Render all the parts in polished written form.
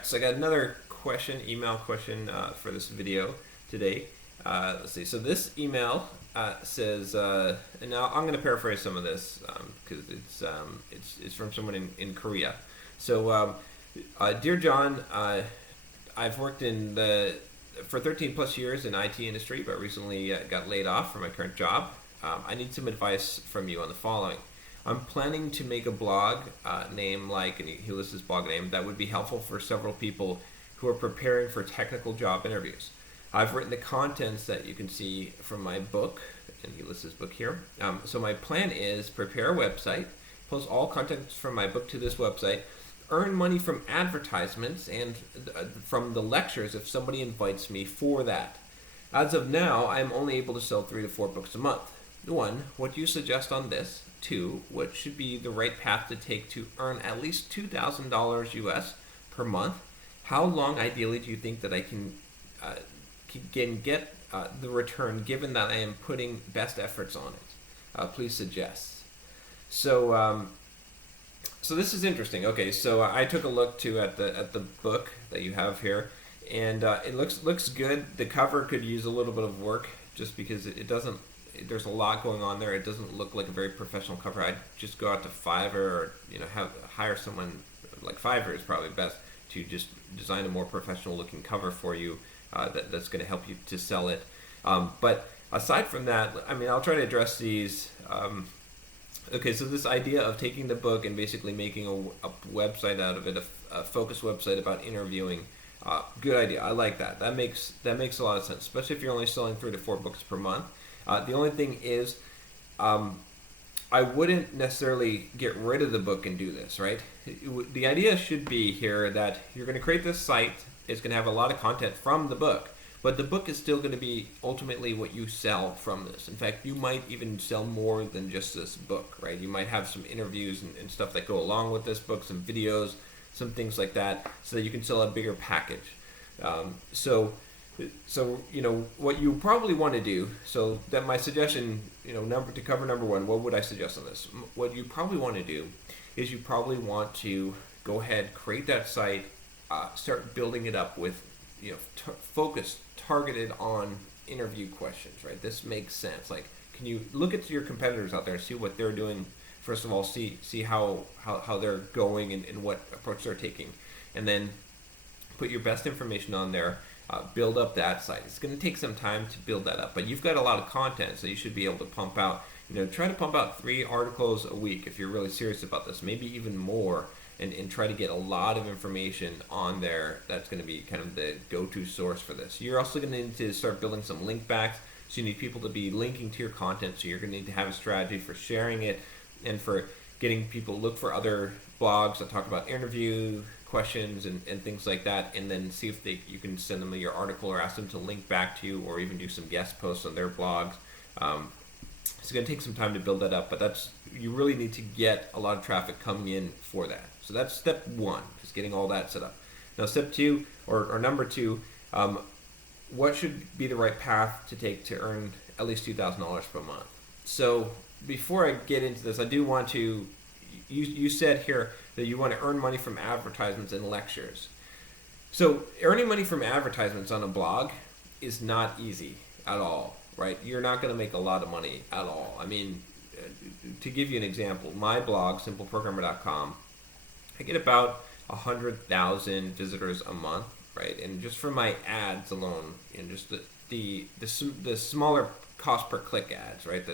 right, so I got another email question for this video today. Let's see. So this email says, and now I'm going to paraphrase some of this because it's from someone in Korea. So, dear John, I've worked for 13 plus years in IT industry, but recently got laid off from my current job. I need some advice from you on the following. I'm planning to make a blog name and he lists his blog name, that would be helpful for several people who are preparing for technical job interviews. I've written the contents that you can see from my book, and he lists his book here. So my plan is prepare a website, post all contents from my book to this website, earn money from advertisements and from the lectures if somebody invites me for that. As of now, I'm only able to sell 3 to 4 books a month. 1, what do you suggest on this? 2, what should be the right path to take to earn at least $2,000 US per month? How long ideally do you think that I can get the return given that I am putting best efforts on it? Please suggest. So this is interesting. Okay, so I took a look at the book that you have here, and it looks good. The cover could use a little bit of work just because it doesn't. There's a lot going on there. It doesn't look like a very professional cover. I'd just go out to Fiverr or hire someone like Fiverr is probably best to just design a more professional looking cover for you that's going to help you to sell it. But aside from that, I mean, I'll try to address these. Okay, so this idea of taking the book and basically making a website out of it, a focused website about interviewing, good idea. I like that. That makes a lot of sense, especially if you're only selling 3 to 4 books per month. The only thing is, I wouldn't necessarily get rid of the book and do this, right? The idea should be here that you're going to create this site. It's going to have a lot of content from the book, but the book is still going to be ultimately what you sell from this. In fact, you might even sell more than just this book, right? You might have some interviews and stuff that go along with this book, some videos, some things like that, so that you can sell a bigger package. So what you probably want to do, so that my suggestion, to cover number 1, what would I suggest on this? What you probably want to do is you probably want to go ahead, create that site, start building it up with, focus targeted on interview questions, right? This makes sense. Like, can you look at your competitors out there, see what they're doing? First of all, see how they're going and what approach they're taking, and then put your best information on there. Build up that site. It's going to take some time to build that up, but you've got a lot of content, so you should be able to pump out, try to pump out 3 articles a week if you're really serious about this, maybe even more, and try to get a lot of information on there. That's going to be kind of the go-to source for this. You're also going to need to start building some link backs, so you need people to be linking to your content, so you're going to need to have a strategy for sharing it and for getting people to look for other blogs that talk about interview questions and things like that, and then see if you can send them your article or ask them to link back to you, or even do some guest posts on their blogs. It's going to take some time to build that up, but you really need to get a lot of traffic coming in for that. So that's step 1, just getting all that set up. Now step 2, or number 2, what should be the right path to take to earn at least $2,000 per month? So before I get into this, I do want to, you said here that you want to earn money from advertisements and lectures. So earning money from advertisements on a blog is not easy at all, right? You're not going to make a lot of money at all. I mean, to give you an example, my blog, simpleprogrammer.com, I get about 100,000 visitors a month, right? And just for my ads alone, and just the smaller cost per click ads, right?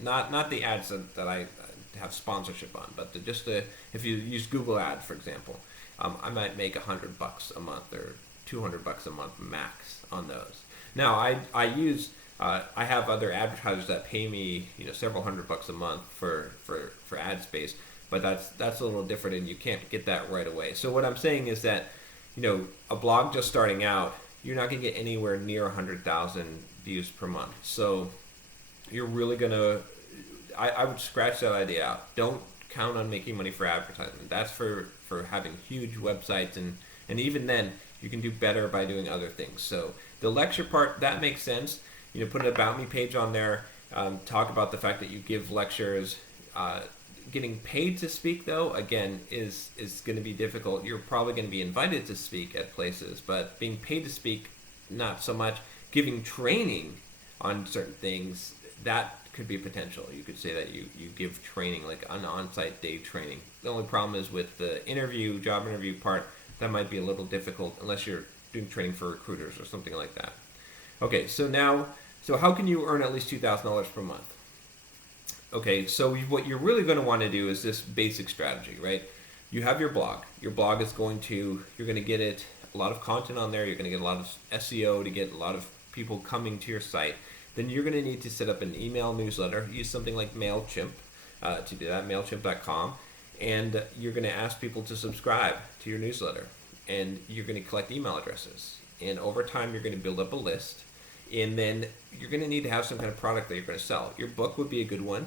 Not the ads that I have sponsorship on, but if you use Google Ads, for example, I might make $100 a month or $200 a month max on those. Now I have other advertisers that pay me several $100 a month for ad space, but that's a little different, and you can't get that right away. So what I'm saying is that a blog just starting out, you're not going to get anywhere near 100,000 views per month. So you're really gonna, I would scratch that idea out. Don't count on making money for advertisement. That's for having huge websites, and even then you can do better by doing other things. So the lecture part, that makes sense. Put an about me page on there, talk about the fact that you give lectures, getting paid to speak, though, again, is going to be difficult. You're probably going to be invited to speak at places, but being paid to speak, not so much. Giving training on certain things, that could be potential. You could say that you give training, like an on-site day training. The only problem is with the job interview part, that might be a little difficult unless you're doing training for recruiters or something like that. Okay, so how can you earn at least $2,000 per month? Okay, so what you're really going to want to do is this basic strategy, right? You have your blog. Your blog is you're going to get a lot of content on there. You're going to get a lot of SEO to get a lot of people coming to your site. Then you're going to need to set up an email newsletter. Use something like MailChimp to do that, MailChimp.com. And you're going to ask people to subscribe to your newsletter. And you're going to collect email addresses. And over time, you're going to build up a list. And then you're going to need to have some kind of product that you're going to sell. Your book would be a good one.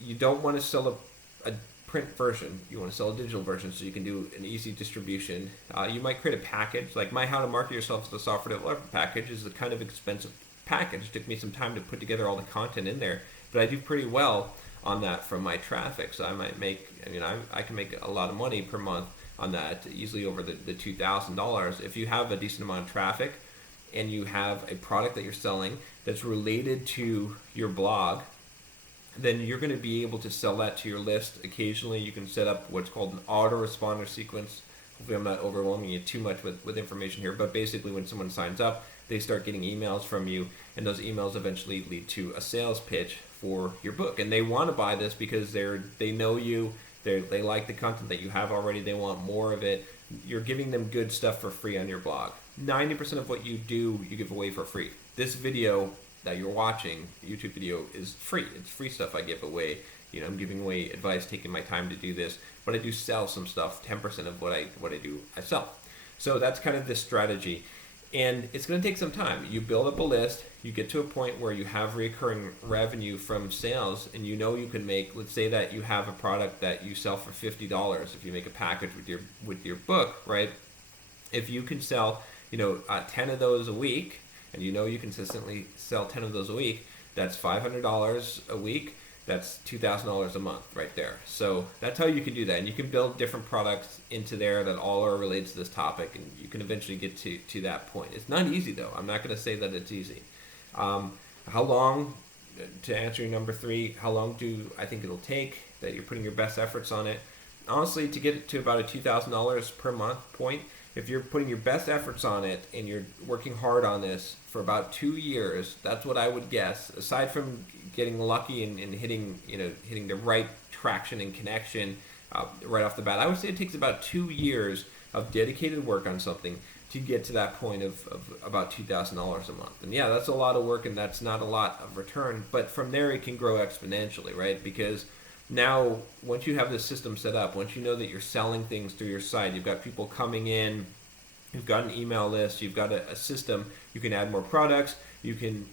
You don't want to sell a print version. You want to sell a digital version so you can do an easy distribution. You might create a package. Like my How to Market Yourself as a Software Developer package is a kind of expensive package. It took me some time to put together all the content in there. But I do pretty well on that from my traffic. So I might make, I can make a lot of money per month on that, easily over the $2,000. If you have a decent amount of traffic and you have a product that you're selling that's related to your blog, then you're going to be able to sell that to your list. Occasionally you can set up what's called an autoresponder sequence. Hopefully I'm not overwhelming you too much with information here, but basically when someone signs up, they start getting emails from you, and those emails eventually lead to a sales pitch for your book. And they want to buy this because they know you, they like the content that you have already, they want more of it. You're giving them good stuff for free on your blog. 90% of what you do, you give away for free. This video that you're watching, the YouTube video, is free. It's free stuff I give away. I'm giving away advice, taking my time to do this, but I do sell some stuff. 10% of what I do, I sell. So that's kind of the strategy. And it's going to take some time. You build up a list, you get to a point where you have recurring revenue from sales, and you can make, let's say that you have a product that you sell for $50 if you make a package with your book, right? If you can sell 10 of those a week, and you consistently sell 10 of those a week, that's $500 a week. That's $2,000 a month right there. So that's how you can do that. And you can build different products into there that all are related to this topic, and you can eventually get to that point. It's not easy, though. I'm not going to say that it's easy. How long, to answer your number 3, how long do I think it'll take that you're putting your best efforts on it? Honestly, to get it to about a $2,000 per month point, if you're putting your best efforts on it and you're working hard on this for about 2 years, that's what I would guess. Aside from getting lucky and hitting the right traction and connection right off the bat, I would say it takes about 2 years of dedicated work on something to get to that point of about $2,000 a month. And yeah, that's a lot of work and that's not a lot of return, but from there it can grow exponentially, right? Because now, once you have this system set up, once you know that you're selling things through your site, you've got people coming in, you've got an email list, you've got a system, you can add more products, you can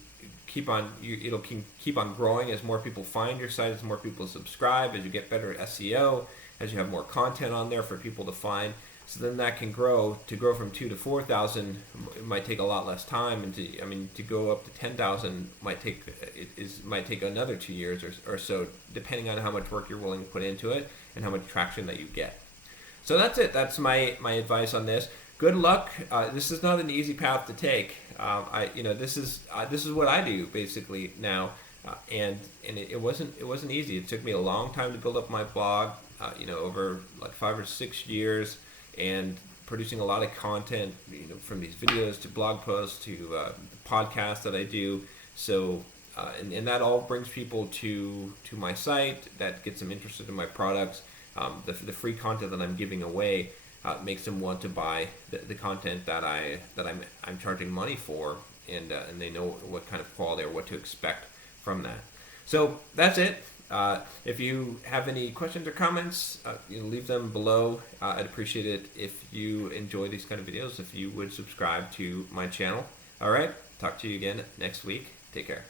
it'll keep on growing as more people find your site, as more people subscribe, as you get better at SEO, as you have more content on there for people to find. So then that can grow. To grow from 2,000 to 4,000, it might take a lot less time, and to go up to 10,000 might take another 2 years or so, depending on how much work you're willing to put into it and how much traction that you get. So that's it. That's my advice on this. Good luck. This is not an easy path to take. This is what I do basically now, and it wasn't easy. It took me a long time to build up my blog. Over like 5 or 6 years. And producing a lot of content, from these videos to blog posts to podcasts that I do. So, and that all brings people to my site. That gets them interested in my products. The free content that I'm giving away makes them want to buy the content that I'm charging money for, and they know what kind of quality or what to expect from that. So that's it. If you have any questions or comments, leave them below. I'd appreciate it if you enjoy these kind of videos, if you would subscribe to my channel. All right, talk to you again next week. Take care.